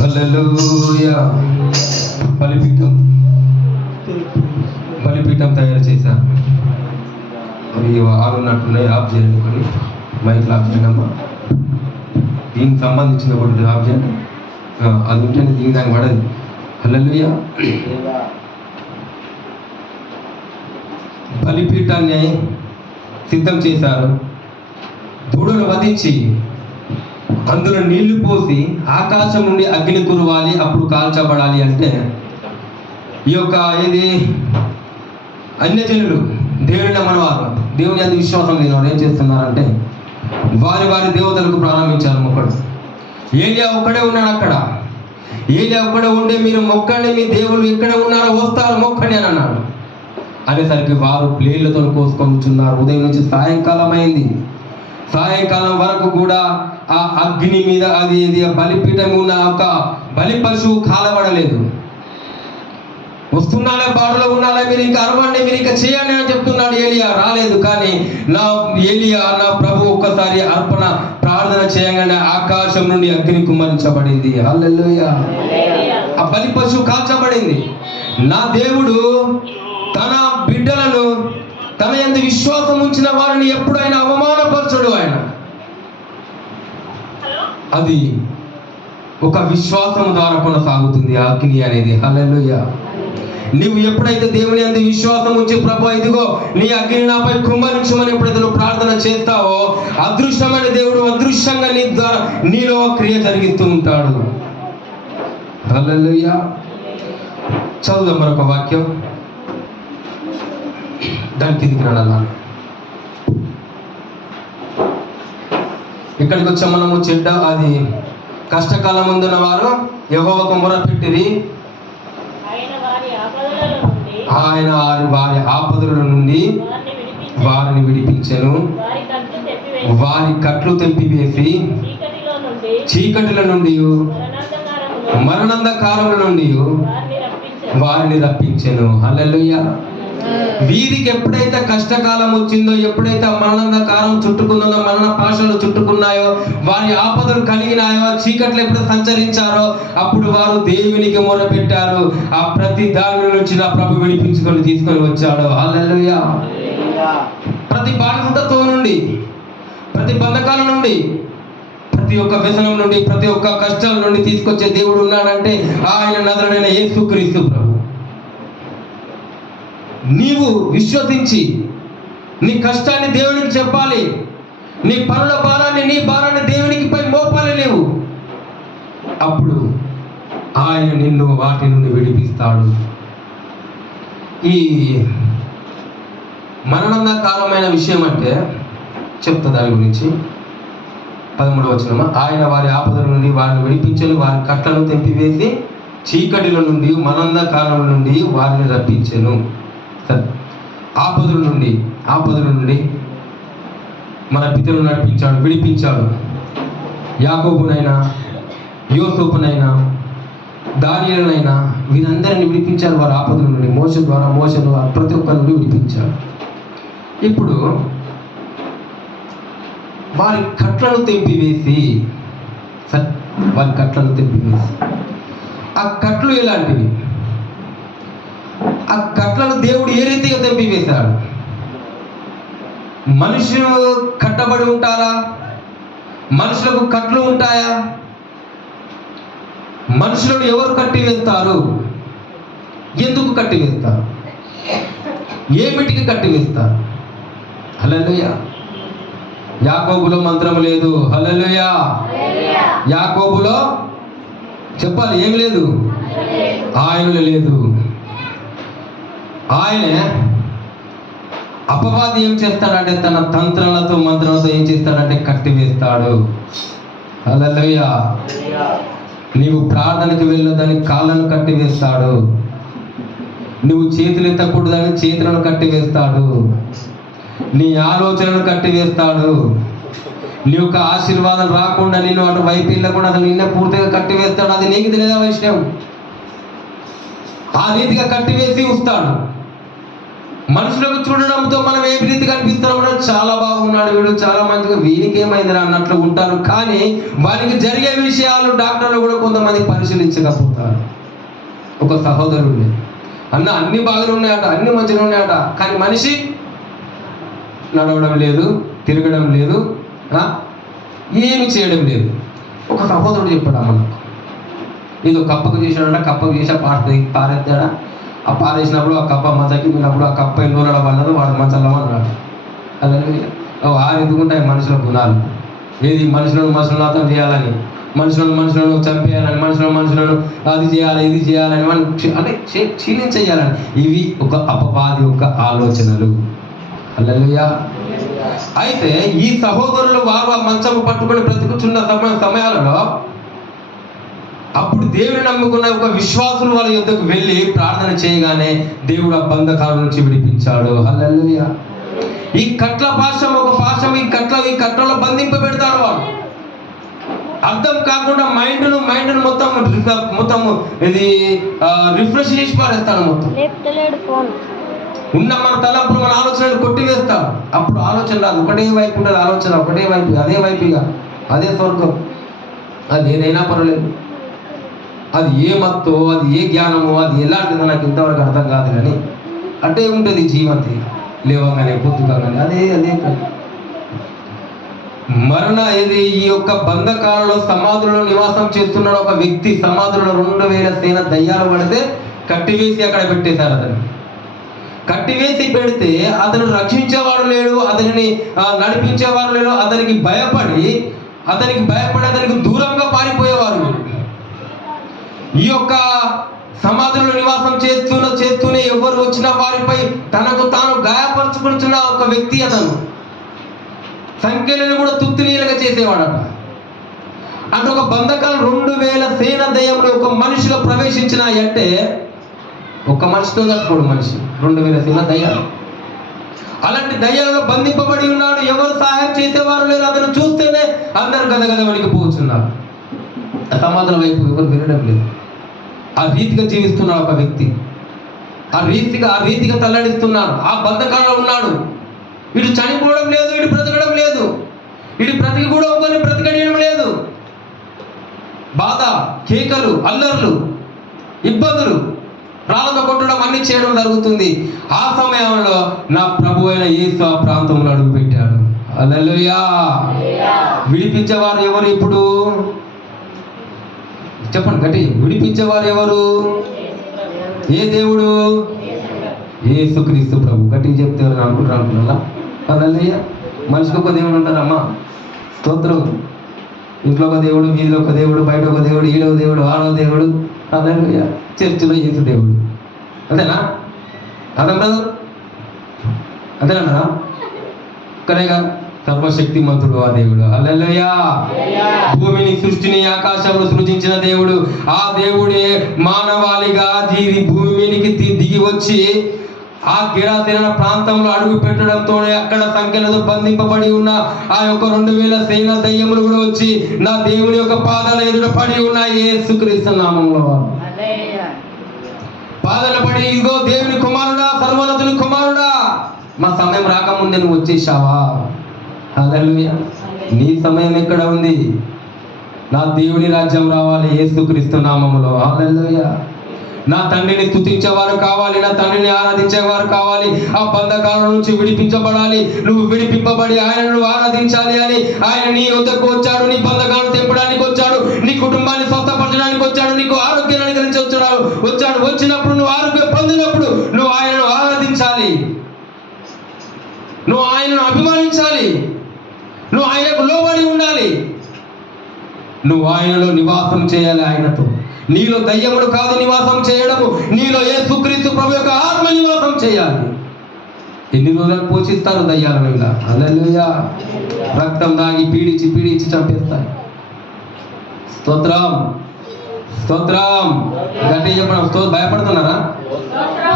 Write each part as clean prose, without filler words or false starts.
హల్లెలూయా. బలిపీఠం తయారు చేశా. అవి ఆరున్నట్టున్నాయి, ఆఫ్ చేయండి. కొన్ని మైక్లు ఆఫ్ చేయడమ్మా. దీనికి సంబంధించిన ఒకటి ఆఫ్ చేయండి. అది ఉంటేనే దీని దానికి పడదు. హల్లెలూయా. బలిపీఠాన్ని సిద్ధం చేశారు. దూడను వధించి అందులో నీళ్లు పోసి ఆకాశం నుండి అగ్ని కురవాలి, అప్పుడు కాల్చబడాలి. అంటే ఈ యొక్క ఇది అన్యజనులు దేవుని మనవారు, దేవుని అందు విశ్వాసం లేని వారు ఏం చేస్తున్నారంటే వారి వారి దేవతలకు ప్రారంభించారు మొక్కడు. ఏలియా ఒక్కడే ఉన్నాడు అక్కడ. ఏలియా ఒక్కడే ఉండే మీరు మొక్కండి, మీ దేవుళ్ళు ఎక్కడ ఉన్నారో వస్తారు మొక్కండి అని అన్నాడు. అనేసరికి వారు ప్లేళ్లతో కోసుకొని కూర్చున్నారు. ఉదయం నుంచి సాయంకాలం అయింది. సాయంకాలం వరకు కూడా ఆ అగ్ని మీద అది బలిపీఠం ఉన్న ఒక బలి పశువు కాలబడలేదు. వస్తున్నాడే, బాటలో ఉన్నాడే, మీరు ఇంకా అరవండి, మీరు ఇంకా చేయండి అని చెప్తున్నాడు ఏలియా. రాలేదు. కానీ నా ప్రభు ఒక్కసారి అర్పణ ప్రార్థన చేయగానే ఆకాశం నుండి అగ్ని కుమ్మరించబడింది. హల్లెలూయా. ఆ బలి పశువు కాల్చబడింది. నా దేవుడు తన బిడ్డలను, తన యందు విశ్వాసం ఉంచిన వారిని ఎప్పుడైనా అవమానపరచడు ఆయన. అది ఒక విశ్వాసం ద్వారా కొనసాగుతుంది ఆ అగ్ని అనేది. హల్లెలూయా. నువ్వు ఎప్పుడైతే దేవుని యందు విశ్వాసం ఉంచి, ప్రభు ఇదిగో నీ అగ్ని నాపై కుమ్మరించమని ఎప్పుడైతే నువ్వు ప్రార్థన చేస్తావో, అదృశ్యమైన దేవుడు అదృశ్యంగా నీ ద్వారా నీలో క్రియ జరిగిస్తూ ఉంటాడు. హల్లెలూయా. చదువుదాం మరొక వాక్యం. దానికి కిందికి నడాలా. ఇక్కడికి వచ్చా మనము చెడ్డ అది కష్టకాలం ముందున్న వారు యెహోవాకు మొరపెట్టిరి, ఆయన వారి ఆపదల నుండి వారిని విడిపించెను. వారి కట్లు తెంపివేసి చీకటిల నుండి మరణాంధకారముల నుండి వారిని రప్పించెను. హల్లెలూయా. వీరికి ఎప్పుడైతే కష్టకాలం వచ్చిందో, ఎప్పుడైతే మరణాంధకారం చుట్టుకుందో, మరణ పాశలు చుట్టుకున్నాయో, వారి ఆపదలు కలిగినాయో, చీకట్లు ఎప్పుడు సంచరించారో, అప్పుడు వారు దేవునికి మొరపెట్టారు. ఆ ప్రతి దాని నుంచి నా ప్రభు విడిపించుకొని తీసుకొని వచ్చాడు. హల్లెలూయా. ప్రతి బానిసత్వం నుండి, ప్రతి బంధకాల నుండి, ప్రతి ఒక్క వ్యసనం నుండి, ప్రతి ఒక్క కష్టాల నుండి తీసుకొచ్చే దేవుడు ఉన్నాడంటే ఆయన నజరేయుడైన యేసుక్రీస్తు ప్రభు. నీవు విశ్వసించి నీ కష్టాన్ని దేవునికి చెప్పాలి. నీ పనుల భారాన్ని, నీ భారాన్ని దేవునికి పై మోపాలి నీవు. అప్పుడు ఆయన నిన్ను వాటి నుండి విడిపిస్తాడు. ఈ మరణాంధకారమైన విషయం అంటే చెప్తా దాని గురించి. 13వ వచనం. ఆయన వారి ఆపదల నుండి వారిని విడిపించెను, వారి కట్లను తెంపివేసి చీకటిల నుండి మరణాంధకారం నుండి వారిని రప్పించెను. ఆపదల నుండి మన పితరులను నడిపించాడు, విడిపించాడు. యాకోబునైనా, యోసేపునైనా, దానియేలునైనా వీరందరిని విడిపించాడు వారి ఆపదల నుండి. మోషే ద్వారా మోషను ప్రతి ఒక్కరి నుండి విడిపించాడు. ఇప్పుడు వారి కట్లను తెంపివేసి ఆ కట్లు ఎలాంటివి? ఆ కట్లను దేవుడు ఏ రీతిగా తెంపివేశాడు? మనుషులు కట్టబడి ఉంటారా? మనుషులకు కట్లు ఉంటాయా? మనుషులను ఎవరు కట్టివేస్తారు? ఎందుకు కట్టివేస్తారు? ఏమిటికి కట్టివేస్తారు? హల్లెలూయా. యాకోబులో మంత్రం లేదు. హల్లెలూయా. యాకోబులో చెప్పాలి ఏమి లేదు, ఆయనలో లేదు. ఆయనే అపవాది ఏం చేస్తాడంటే తన తంత్రాలతో మంత్రాలతో ఏం చేస్తాడంటే కట్టివేస్తాడు. హల్లెలూయా. నీవు ప్రార్థనకి వెళ్ళిన దాని కాళ్ళను కట్టివేస్తాడు. నువ్వు చేతులు ఎత్తకూడదు దాని చేతులను కట్టివేస్తాడు. నీ ఆలోచనను కట్టివేస్తాడు. నీ యొక్క ఆశీర్వాదం రాకుండా నేను అటు వైపు వెళ్ళకుండా అసలు నిన్నే పూర్తిగా కట్టివేస్తాడు. అది నీకు తెలియదా విషయం? ఆ రీతిగా కట్టివేసి ఉంచుతాడు. మనుషులకు చూడడంతో మనం ఏ రీతిగా అనిపిస్తున్నామో చాలా బాగున్నాడు వీడు, చాలా మంచిగా, వీనికి ఏమైందిరా అన్నట్లు ఉంటారు. కానీ వారికి జరిగే విషయాలు డాక్టర్లు కూడా కొంతమంది పరిశీలించకపోతారు. ఒక సహోదరుడిని అన్న అన్ని బాగానే ఉన్నాయట, అన్ని మంచిగా ఉన్నాయట, కానీ మనిషి నడవడం లేదు, తిరగడం లేదు, ఏమి చేయడం లేదు. ఒక సహోదరుడు చెప్పాడు మనకు, ఏదో కప్పకు చేశాడంట, కప్పకు చేసా పారేస్తాడా, ఆ పారేసినప్పుడు ఆ కప్ప మంచకి పోయినప్పుడు ఆ కప్ప ఎన్నో వాళ్ళను వాడు మంచల్లమన్నాడు. అదే ఎందుకుంటాయి మనుషుల గుణాలు. ఏది మనుషులను అర్థం చేయాలని, మనుషులను చంపేయాలని, మనుషులను అది చేయాలి ఇది చేయాలని, అంటే క్షీణించేయాలని, ఇవి ఒక అపవాది యొక్క ఆలోచనలు. హల్లెలూయా. అయితే ఈ సహోదరులు వారు ఆ మంచము పట్టుకొని బ్రతుకుతున్న సమయాలలో అప్పుడు దేవుని నమ్ముకున్న ఒక విశ్వాసులు వాళ్ళ యొద్దకు వెళ్ళి ప్రార్థన చేయగానే దేవుడు ఆ బంధకాల నుంచి విడిపించాడు. హల్లెలూయా. ఈ కట్ల పాశం, ఒక పాశం ఈ కట్లలో బంధింప పెడతాడు వాడు. అర్థం కాకుండా మైండ్ను మొత్తం ఇది రిఫ్రెష్ చేసి పారేస్తాడు. మొత్తం ఉన్న మన తలంపులు, మన ఆలోచనలు కొట్టివేస్తాడు. అప్పుడు ఆలోచన రాదు, ఒకటే వైపు ఉంటుంది ఆలోచన, ఒకటే వైపు, అదే వైపు, ఇక అదే స్వర్గం. అది ఏదైనా పర్వాలేదు, అది ఏ మత్తో, అది ఏ జ్ఞానమో, అది ఎలాంటిదో నాకు ఇంతవరకు అర్థం కాదు, కానీ అట్టే ఉంటుంది జీవంతి. లేవగానే పొద్దుగానే అదే ఈ యొక్క బంధకాలలో సమాధులలో నివాసం చేస్తున్నాడు ఒక వ్యక్తి. సమాధులలో 2000 సేన దయ్యాలు పడితే కట్టివేసి అక్కడ పెట్టేశారు. అతను కట్టివేసి పెడితే అతను రక్షించేవాడు లేడు, అతనిని నడిపించేవాడు లేడు. అతనికి భయపడి అతనికి దూరంగా పారిపోయేవారు. ఈ యొక్క సమాధులలో నివాసం చేస్తూనే ఎవరు వచ్చినా వారిపై తనకు తాను గాయపరుచుకుంటున్న ఒక వ్యక్తి. అతను సంఖ్యలను కూడా తుత్తునీలుగా చేసేవాడట. అంటే ఒక బంధకాలు 2000 సేన దయ్యములు ఒక మనిషిలో ప్రవేశించినాయంటే, ఒక మనిషితో తట్టుకోడు మనిషి, 2000 సేన దయ్యాలు. అలాంటి దయ్యాలుగా బంధింపబడి ఉన్నాడు. ఎవరు సహాయం చేసేవారు లేరు. అతను చూస్తేనే అందరు గదగద వణికిపోతున్నారు. సమాధుల వైపు ఎవరు వినడం లేదు. ఆ రీతిగా జీవిస్తున్నాడు ఒక వ్యక్తి. ఆ రీతిగా తల్లడిస్తున్నాడు. ఆ బంధకాల్లో ఉన్నాడు. వీడు చనిపోవడం లేదు, వీడు బ్రతకడం లేదు, వీడు బ్రతికి కూడా ఒకరిని బ్రతకడం లేదు. బాధ, కేకలు, అల్లర్లు, ఇబ్బందులు, రాళ్ళతో కొట్టడం, అన్ని చేయడం జరుగుతుంది. ఆ సమయంలో నా ప్రభు అయిన యేసు ఆ ప్రాంతంలో అడుగు పెట్టాడు. హల్లెలూయా. విడిపించేవారు ఎవరు? ఇప్పుడు చెప్పండి గట్టి. విడిపించేవారు ఎవరు? ఏ దేవుడు? యేసుక్రీస్తు ప్రభు. గట్టిగా చెప్తే అనుకుంటున్నా. హల్లెలూయా. మనిషికి ఒక దేవుడు ఉంటారమ్మా. స్తోత్రం. ఇంట్లో ఒక దేవుడు, వీధిలో ఒక దేవుడు, బయట ఒక దేవుడు, ఈడో దేవుడు, ఆడో దేవుడు. హల్లెలూయా. చర్చిలో యేసు దేవుడు. అంతేనా? అర్థం కదా? అంతేనా? కరేగా సర్వశక్తిమంతుడు ఆ దేవుడు. హల్లెలూయా. భూమిని, సృష్టిని, ఆకాశమును సృజించిన దేవుడు. ఆ దేవుడే మానవాళిగా భూమి మీదకి దిగి వచ్చి ఆ గిరాసేన ప్రాంతంలో అడుగు పెట్టడంతోనే అక్కడ సంఖ్యలతో బంధింపబడి ఉన్న ఆ యొక్క 2000 సేన దయ్యములు కూడా వచ్చి నా దేవుని యొక్క పాదాల ఎదుట పడి ఉన్నాయి. యేసుక్రీస్తు నామములో పాదాల పడి, ఇదిగో దేవుని కుమారుడా, సర్వోన్నతుని కుమారుడా, మా సమయం రాకముందే నువ్వు వచ్చేసావా? హల్లెలూయా. నీ సమయం ఎక్కడ ఉంది? నా దేవుని రాజ్యం రావాలి యేసుక్రీస్తు నామములో. హల్లెలూయా. నా తండ్రిని స్తుతించేవారు కావాలి, నా తండ్రిని ఆరాధించేవారు కావాలి. ఆ బంధకాల నుంచి విడిపించబడాలి. నువ్వు విడిపింపబడి ఆయనను ఆరాధించాలి అని ఆయన నీ వద్దకు వచ్చాడు. నీ బంధకాలను తెంపడానికి వచ్చాడు. నీ కుటుంబాన్ని స్వస్థపరచడానికి వచ్చాడు. నీకు ఆరోగ్యాన్ని అనుగ్రహించి వచ్చాడు. వచ్చినప్పుడు నువ్వు ఆరోగ్యం పొందినప్పుడు నువ్వు ఆయనను ఆరాధించాలి, నువ్వు ఆయనను అభిమానించాలి, నువ్వు ఆయనకు లోబడి ఉండాలి, నువ్వు ఆయనలో నివాసం చేయాలి. ఆయనతో నీలో దయ్యములు కాదు నివాసం చేయడము, నీలో యేసుక్రీస్తు ప్రభు యొక్క ఆత్మ నివాసం చేయాలి. ఎన్ని రోజులు పోషిస్తారు దయ్యాలను ఇలా? హల్లెలూయా. రక్తం దాగి పీడించి చంపేస్తాయి. స్తోత్రం, స్తోత్రం. గట్టిగా చెప్పడం. భయపడుతున్నారా?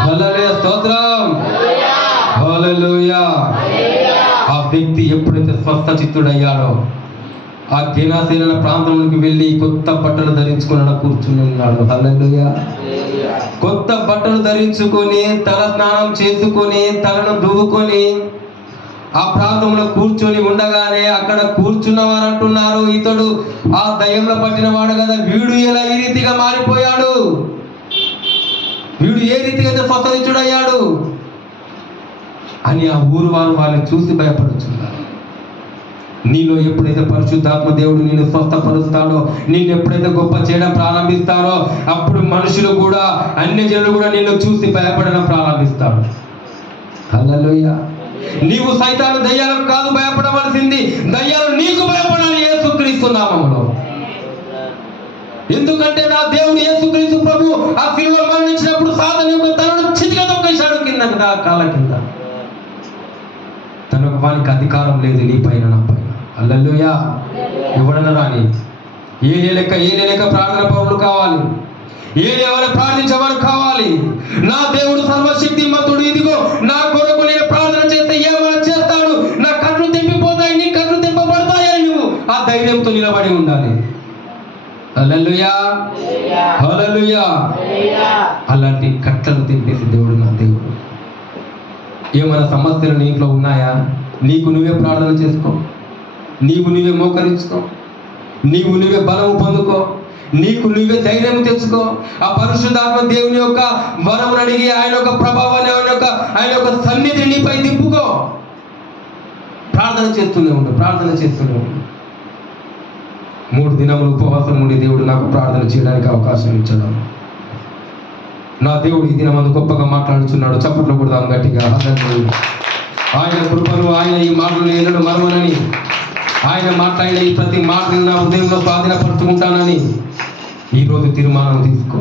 హల్లెలూయా. స్తోత్రం. హల్లెలూయా. ఆ వ్యక్తి ఎప్పుడైతే స్వస్థ చిత్తుడయ్యాడో ఆ గినాసేన ప్రాంతంలోకి వెళ్ళి కొత్త బట్టలు ధరించుకుని కూర్చుని ఉన్నాడు. హల్లెలూయా. కొత్త బట్టలు ధరించుకొని, తల స్నానం చేసుకొని, తలను దువ్వుకొని ఆ ప్రాంతంలో కూర్చొని ఉండగానే అక్కడ కూర్చున్న వారు అంటున్నారు, ఇతడు ఆ దయ్యంలో పట్టిన వాడు కదా, వీడు ఎలా ఈ రీతిగా మారిపోయాడు, వీడు ఏ రీతిగా స్వస్థించుడయ్యాడు అని ఆ ఊరు వారు వాళ్ళని చూసి భయపడుతున్నారు. నీలో ఎప్పుడైతే పరిశుద్ధాత్మ దేవుడు నిన్ను స్వస్థపరుస్తాడో, నిన్ను ఎప్పుడైతే గొప్ప చేయడం ప్రారంభిస్తాడో, అప్పుడు మనుషులు కూడా, అన్యజనులు కూడా నిన్ను చూసి భయపడడం ప్రారంభిస్తాడు. హల్లెలూయా. నీవు సైతాను దయ్యాలకు కాదు భయపడవలసింది, దయ్యాలు నీకు భయపడాలి యేసుక్రీస్తు నామములో. ఎందుకంటే నా దేవుడు యేసుక్రీస్తు ప్రభు ఆ శిలువలో మరణించినప్పుడు సాతాను యొక్క తలను చితిగా తొక్కేశాడు కింద, కాళ్ళ కింద. తనకు వానికి అధికారం లేదు నీ పైన, నా పైన. హల్లెలూయా. ఎవడన్నా రాని. ఏ లెక్క ప్రార్థన పరులు కావాలి, ఎవరు ప్రార్థించేవారు కావాలి. నా దేవుడు సర్వశక్తిమంతుడు. ఇదిగో నా కొరకు నేను ప్రార్థన చేస్తే ఏమైనా చేస్తా ధైర్యంతో నిలబడి ఉండాలి. హల్లెలూయా, హల్లెలూయా. అలాంటి కట్టలు తెప్పేసి దేవుడు నా దేవుడు. ఏమైనా సమస్యలు నీ ఇంట్లో ఉన్నాయా? నీకు నువ్వే ప్రార్థన చేసుకో, నీకు నువ్వే మోకరించుకో, నీకు నువ్వే బలము పొందుకో, నీకు నువ్వే ధైర్యం తెచ్చుకో. ఆ పరిశుద్ధాత్మ దేవుని యొక్క వరమును అడిగి ఆయన యొక్క ప్రభావాన్ని ఆయన యొక్క సన్నిధిని నీపై దింపుకో. ప్రార్థన చేస్తూనే ఉండు, ప్రార్థన చేస్తూనే ఉండు. 3 దినములు ఉపవాసం ఉండి దేవుడు నాకు ప్రార్థన చేయడానికి అవకాశం ఇచ్చాడు. నా దేవుడు ఈ దినమందు గొప్పగా మాట్లాడుచున్నాడు. చప్పట్లు కొడదాం గట్టిగా. ఆయన కృపను, ఆయన ఈ మాటలు ఎన్నడూ మరవనని, ఆయన మాట్లాడిన ఈ ప్రతి మాటను నా హృదయంలో స్వాధీనపరుచుకుంటానని ఈరోజు తీర్మానం తీసుకో.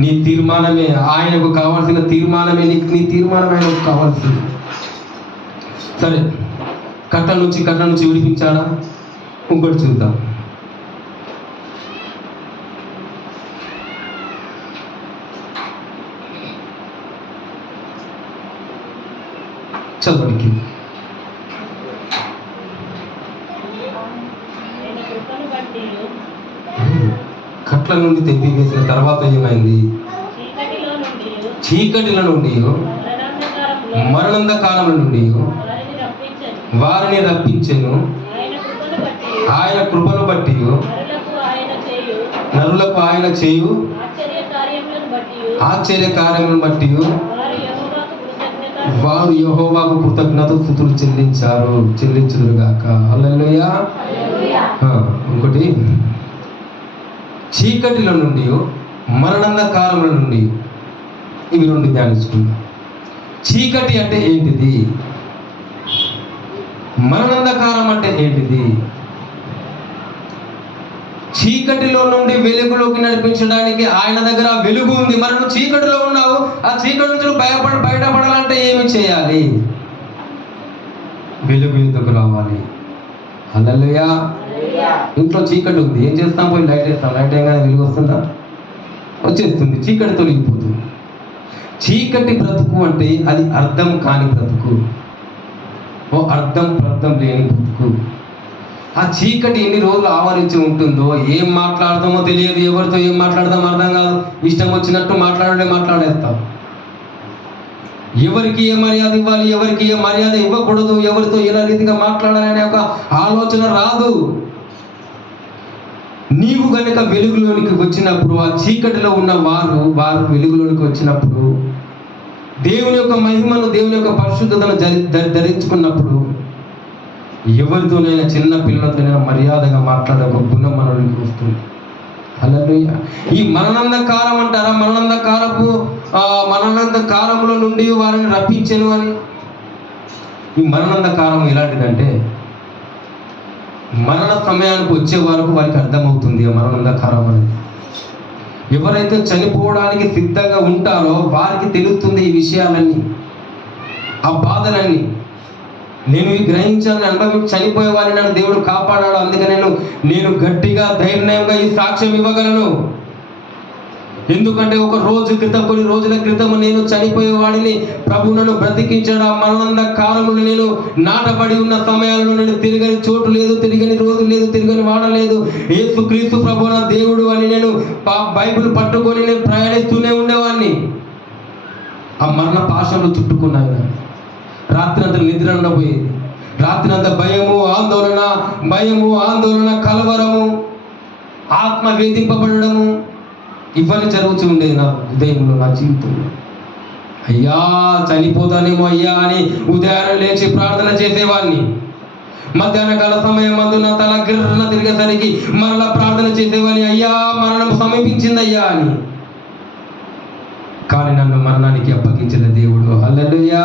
నీ తీర్మానమే ఆయనకు కావాల్సిన తీర్మానమే, నీ తీర్మానం ఆయనకు కావాల్సింది. సరే, కట్ట నుంచి విడిపించాడా? ఇంకోటి చూద్దాం. చదవడానికి కట్ల నుండి తెప్పి వేసిన తర్వాత ఏమైంది? చీకటిల నుండి మరణంధకారముల నుండి వారిని రప్పించెను. ఆయన కృపను బట్టి నరులకు ఆయన చేయు ఆశ్చర్య కార్యములను బట్టి వారు యెహోవాకు కృతజ్ఞతాస్తుతులు చెల్లించుదురుగాక. హల్లెలూయా. ఇంకోటి, చీకటిల నుండి మరణంధకారముల నుండి, ఇవి 2 ధ్యానించుకుందాం. చీకటి అంటే ఏంటిది? మరణంధకారం అంటే ఏంటిది? చీకటిలో నుండి వెలుగులోకి నడిపించడానికి ఆయన దగ్గర వెలుగు ఉంది. మరి నువ్వు చీకటిలో ఉన్నావు, ఆ చీకటి నుంచి బయటపడాలంటే ఏమి చేయాలి? వెలుగు ఎందుకు రావాలి? హల్లెలూయా. ఇంట్లో చీకటి ఉంది, ఏం చేస్తాం? పోయి లైట్ వేస్తాం. లైట్ వేయగానే వెలుగు వస్తుందా? వచ్చేస్తుంది. చీకటి తొలగిపోతుంది. చీకటి బ్రతుకు అంటే అది అర్థం కాని బ్రతుకు, అర్థం లేని బ్రతుకు. ఆ చీకటి ఎన్ని రోజులు ఆవరించి ఉంటుందో, ఏం మాట్లాడతామో తెలియదు, ఎవరితో ఏం మాట్లాడతామో అర్థం కాదు. ఇష్టం వచ్చినట్టు మాట్లాడేస్తాం. ఎవరికి ఏ మర్యాద ఇవ్వాలి, ఎవరికి ఏ మర్యాద ఇవ్వకూడదు, ఎవరితో ఎలా రీతిగా మాట్లాడాలనే ఒక ఆలోచన రాదు. నీవు గనుక వెలుగులోనికి వచ్చినప్పుడు, ఆ చీకటిలో ఉన్న వారు వెలుగులోనికి వచ్చినప్పుడు, దేవుని యొక్క మహిమను, దేవుని యొక్క పరిశుద్ధతను ధరించుకున్నప్పుడు, ఎవరితోనైనా, చిన్న పిల్లలతోనైనా మర్యాదగా మాట్లాడే ఒక గుణం మనలోకి వస్తుంది. హల్లెలూయా. ఈ మరణంధకారం అంటారా? మరణంధకారముల నుండి వారిని రప్పించెను అని. ఈ మరణంధకారం ఎలాంటిదంటే, మరణ సమయానికి వచ్చే వరకు వారికి అర్థమవుతుంది ఆ మరణంధకారం అనేది. ఎవరైతే చనిపోవడానికి సిద్ధంగా ఉంటారో వారికి తెలుస్తుంది ఈ విషయాలన్నీ, ఆ బాధలన్నీ. నేను ఈ గ్రహించాలని అనుభవించి చనిపోయేవారిని నన్ను దేవుడు కాపాడాడు. అందుకే నేను గట్టిగా ధైర్యంగా ఈ సాక్ష్యం ఇవ్వగలను. ఎందుకంటే కొన్ని రోజుల క్రితం నేను చనిపోయేవాడిని, ప్రభు నన్ను బ్రతికించాడు. ఆ మరణంధకారమును నేను నాటబడి ఉన్న సమయాలలో నేను తిరగని చోటు లేదు, తిరగని రోజు లేదు, తిరగని వాడలేదు. యేసుక్రీస్తు ప్రభు నా దేవుడు అని నేను బైబిల్ పట్టుకొని నేను ప్రయాణిస్తూనే ఉండేవాడిని. ఆ మరణ పాశంలో చుట్టుకున్నాను. రాత్రి అంతా నిద్ర ఉండబోయేది. రాత్రి అంతా భయము ఆందోళన, కలవరము, ఆత్మ వేధింపబడము, ఇవన్నీ జరుగుతూ ఉండేది నా ఉదయంలో, నా జీవితంలో. అయ్యా చనిపోతానేమో అయ్యా అని ఉదయాన్నే లేచి ప్రార్థన చేసేవాడిని. మధ్యాహ్న కాల సమయం మందు నా తల గిర్రన తిరిగేసరికి మరలా ప్రార్థన చేసేవాడిని, అయ్యా మరణం సమీపించింది అయ్యా అని. కానీ నన్ను మరణానికి అప్పగించిన దేవుడు, హల్లెలూయా,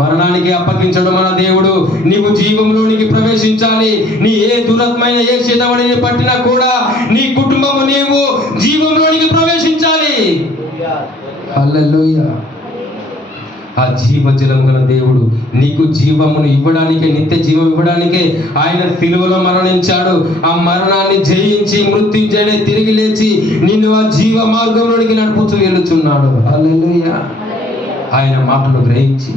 మరణానికి అప్పగించడం మన దేవుడు. నీవు జీవంలోనికి ప్రవేశించాలి. నీ ఏ దురత్మైన ఏ శతవడిని పట్టినా కూడా నీ కుటుంబము నీవు జీవంలోనికి ప్రవేశించాలి. హల్లెలూయా. ఆ జీవజలం గల దేవుడు నీకు జీవమును ఇవ్వడానికే, నిత్య జీవం ఇవ్వడానికే ఆయన శిలువలో మరణించాడు. ఆ మరణాన్ని జయించి మృత్యుంజయుడై తిరిగి లేచి నిన్ను ఆ జీవ మార్గంలోనికి నడుపుతూ వెళ్ళుచున్నాడు. హల్లెలూయా. ఆయన మాటలు గ్రహించి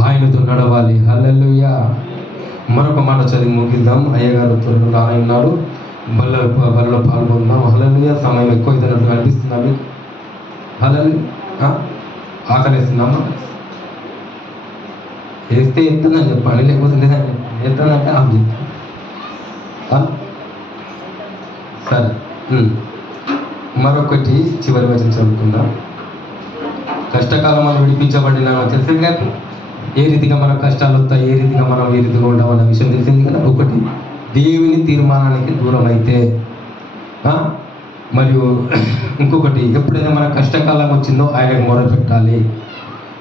ఆయనతో నడవాలి. హల్లెలూయా. మరొక మాట చదివి ముగిద్దాం. అయ్యగారు త్వరలో రానున్నారు. బలలో పాల్గొందాం. హల్లెలూయా. సమయం ఎక్కువ అవుతున్నట్టు అనిపిస్తుందా మీకు? హల్లెలూయా. ఆకలిస్తున్నామా? వేస్తే ఎత్తుందని చెప్పండి, లేకపోతే లేదని చెప్పండి. ఎత్తుందంటే ఆమె చెప్తాను. సరే, మరొకటి చివరి వచనం చదువుకుందాం. కష్టకాలం మనం విడిపించబడిన తెలిసింది కదా, ఏ రీతిగా మనకు కష్టాలు వస్తాయి, ఏ రీతిగా మనం ఏ రీతిగా ఉంటామన్న విషయం తెలిసింది కదా. ఒకటి, దేవుని తీర్మానానికి దూరం అయితే, మరియు ఇంకొకటి, ఎప్పుడైతే మన కష్టకాలం వచ్చిందో ఆయనకు మొరపెట్టాలి.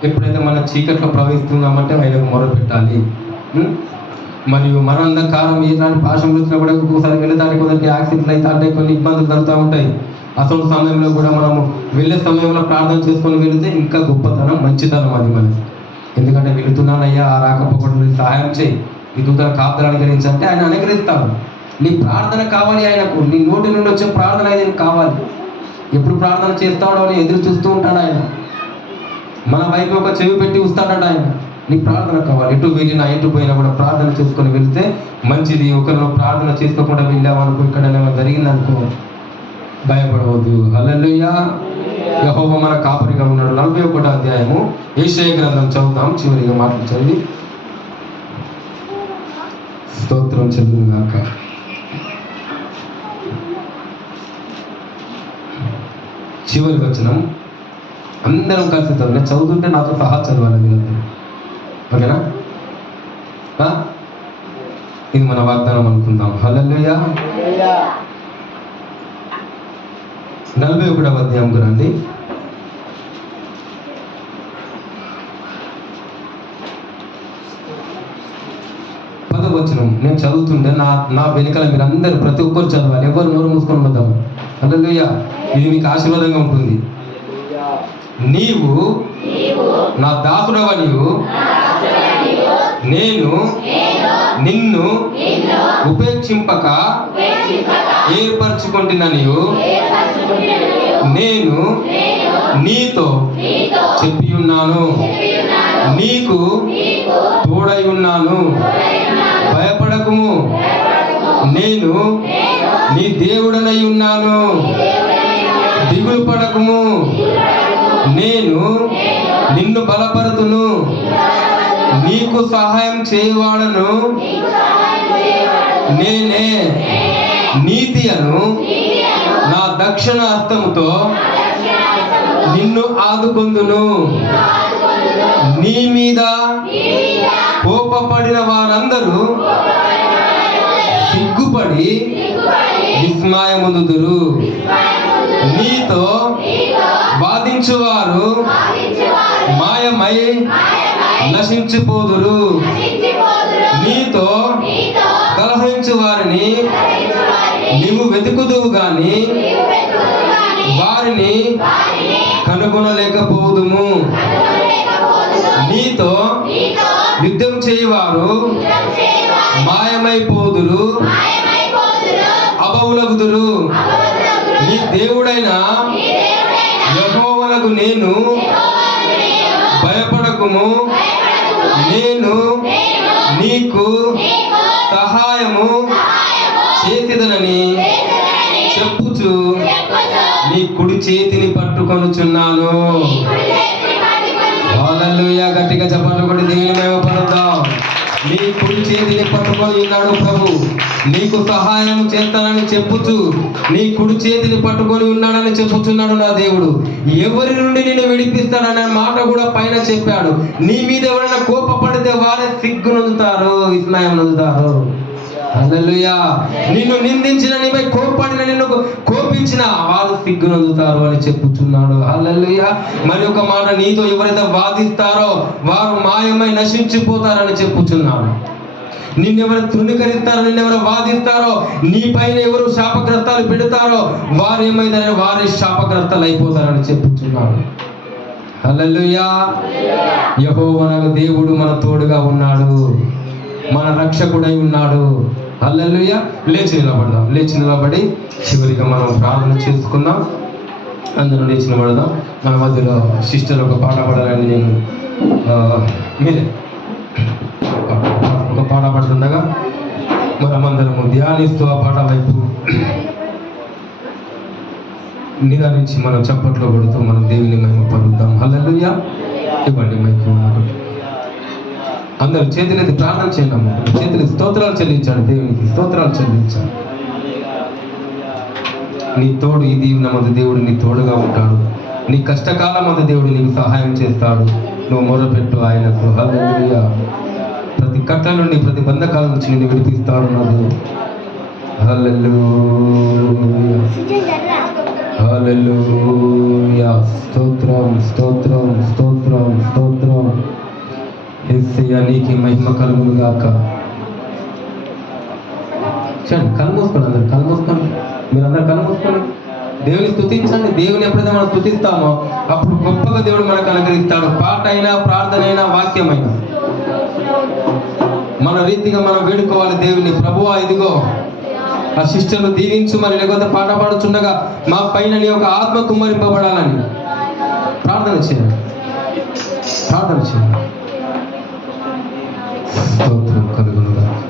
ఎప్పుడైతే మన చీకట్లో ప్రవహిస్తున్నామంటే ఆయనకు మొరపెట్టాలి. మరియు మన అంధకారం ఇలాంటి పాశం వచ్చినా కూడా ఒక్కొక్కసారి వెళ్ళడానికి కొందరికి యాక్సిడెంట్లు అయితే అంటే కొన్ని ఇబ్బందులు జరుగుతూ ఉంటాయి. అసలు సమయంలో కూడా మనము వెళ్ళే సమయంలో ప్రార్థన చేసుకొని వెళితే ఇంకా గొప్పతనం, మంచితనం అది మనకి. ఎందుకంటే వెళుతున్నానయ్యా, ఆ రాకపోకూడదు, సహాయం చేయి, ఈ దూతల కాపుదలు అనుగ్రహించంటే ఆయన అనుగ్రహిస్తాడు. నీ ప్రార్థన కావాలి ఆయనకు, నీ నోటి నుండి వచ్చే ప్రార్థన ఆయన కావాలి. ఎప్పుడు ప్రార్థన చేస్తాడో అని ఎదురు చూస్తూ ఉంటాడు ఆయన. మన వైపు ఒక చెవి పెట్టి వస్తాడట ఆయన. నీ ప్రార్థన కావాలి. ఎటు వెళ్ళినా ఎటు పోయినా కూడా ప్రార్థన చేసుకొని వెళితే మంచిది. ఒకరిలో ప్రార్థన చేసుకోకుండా వెళ్ళామనుకో, ఇక్కడ జరిగిందనుకో, భయపడవద్దు. హల్లెలూయా. యెహోవా మన కాపరిగా ఉన్నాడు. 41వ అధ్యాయము యెషయా గ్రంథం చదువుతాం. చివరిగా మాటలు చదివి స్తోత్రం చెల్లుగాక. చివరి వచనం అందరం కలిసి చదువు. చదువుతుంటే నాతో సహా చదవాలి మీరందరూ, ఓకేనా? ఇది మన వాగ్దానం అనుకుందాం. హల్లెలూయా. 41వ అధ్యాయంకు రండి. వచనం నేను చదువుతుంటే నా వెనుకల మీరు అందరూ ప్రతి ఒక్కరు చదవాలి. ఎవరు నోరు మూసుకొని వద్దాము. హల్లెలూయా. ఇది మీకు ఆశీర్వాదంగా ఉంటుంది. నీవు నా దాసుడవనియు నేను నిన్ను ఉపేక్షింపక ఏర్పరచుకుంటున్నానియు నేను నీతో చెప్పి ఉన్నాను, నీకు తోడై ఉన్నాను, భయపడకుము, నేను నీ దేవుడనై ఉన్నాను, దిగులు పడకుము, నేను నిన్ను బలపరుతును, నీకు సహాయం చేయవాడను నేనే, నీతి అను నా దక్షిణ హస్తముతో నిన్ను ఆదుకొందును, నీ మీద కోపపడిన వారందరూ సిగ్గుపడి విస్మయముందుదురు, నీతో వాదించువారు మాయమై నశించిపోదురు, నీతో కలహించు వారిని నీవు వెతుకుదువు గాని వారిని కనుగొనలేకపోదుము, నీతో యుద్ధం చేయవారు మాయమైపోదురు, అబవులగుదురు, నీ దేవుడైన యెహోవాకు నేను భయపడకుము, నేను నీకు సహాయము చేసేదనని చెప్పుచు నీ కుడి చేతిని పట్టుకొనుచున్నాను. హల్లెలూయా. గట్టిగా చప్పట్లు కొట్టి దేవుని మహిమపడదాం. నీ కుడి చేతిని పట్టుకొని ఉన్నాడు ప్రభు. నీకు సహాయం చేస్తానని చెప్పుచు నీ కుడి చేతిని పట్టుకొని ఉన్నాడని చెప్పుచున్నాడు నా దేవుడు. ఎవరి నుండి నిన్ను విడిపిస్తాడనే మాట కూడా పైన చెప్పాడు. నీ మీద ఎవరైనా కోపపడితే వారే సిగ్గు నొందుతారు, విస్మయం నొందుతారు. హల్లెలూయా. నిన్ను నిందించిన, నీపై కోపడిన, నిన్ను కోపించిన వారు సిగ్గు నొందుతారు అని చెప్పుచున్నాడు. హల్లెలూయా. మరి ఒక మాట, నీతో ఎవరైతే వాదిస్తారో వారు మాయమై నశించిపోతారని చెప్పుచున్నాడు. నిన్నెవరు తృణీకరిస్తారో, నిన్నెవరు వాదిస్తారో, నీ పైన ఎవరు శాపగ్రస్తాలు పెడతారో వారు ఏమైందని వారే శాపగ్రస్తాలు అయిపోతారని చెప్పుచున్నాడు. హల్లెలూయా. యెహోవా దేవుడు మన తోడుగా ఉన్నాడు, మన రక్షకుడై ఉన్నాడు. హల్లెలూయా. లేచి నిలబడదాం. లేచి నిలబడి చివరిగా మనం ప్రార్థన చేసుకుందాం. అందరూ లేచి నిలబడదాం. మన మధ్యలో సిస్టర్ ఒక పాట పాడాలని నేను మీరే ఒక పాట పాడుతుండగా మనమందరము ధ్యానిస్తూ ఆ పాట వైపు నిదానించి మనం చప్పట్లో కొడుతూ మనం దేవుని మహిమ పలుకుతాం. హల్లెలూయా. ఇవ్వండి మైకు. అందరూ చేతులెత్తి ప్రార్థన చేయండి. చేతులు స్తోత్రాలు చెల్లించాడు దేవునికి, స్తోత్రాలు చెల్లించాడు. నీ తోడు ఈ దీవెన మందు దేవుడు నీ తోడుగా ఉంటాడు. నీ కష్టకాలం మందు దేవుడు నీకు సహాయం చేస్తాడు. నువ్వు మొరపెట్టు ఆయనకు. హల్లెలూయా. ప్రతి కట్ల నుండి, ప్రతి బంధకాల నుంచి నిన్ను విడిపిస్తాడు నా దేవుడు. హల్లెలూయా, హల్లెలూయా. స్తోత్రం, స్తోత్రం, స్తోత్రం, స్తోత్రం. యేసయ్యా నీకు మహిమ కలుగును గాక. చూడండి, కళ్ళు మూసుకోండి. అందరు కళ్ళు మూసుకోండి. మీరందరూ కళ్ళు మూసుకోండి. దేవుని స్తుతించండి. దేవుని ఎప్పుడైతే మనం స్తుతిస్తామో అప్పుడు గొప్పగా దేవుడు మనకు అనుగ్రహిస్తాడు. పాట అయినా, ప్రార్థన అయినా, వాక్యమైనా మన రీతిగా మనం వేడుకోవాలి దేవుని. ప్రభువా ఇదిగో ఆ శిష్యులు దీవించు, మరి లేకపోతే పాట పాడుచుండగా మా పైన నీ యొక్క ఆత్మ కుమ్మరింపబడాలని ప్రార్థన చేయండి. ప్రార్థన చేయండి. స్తోత్రం కలుగునుగా.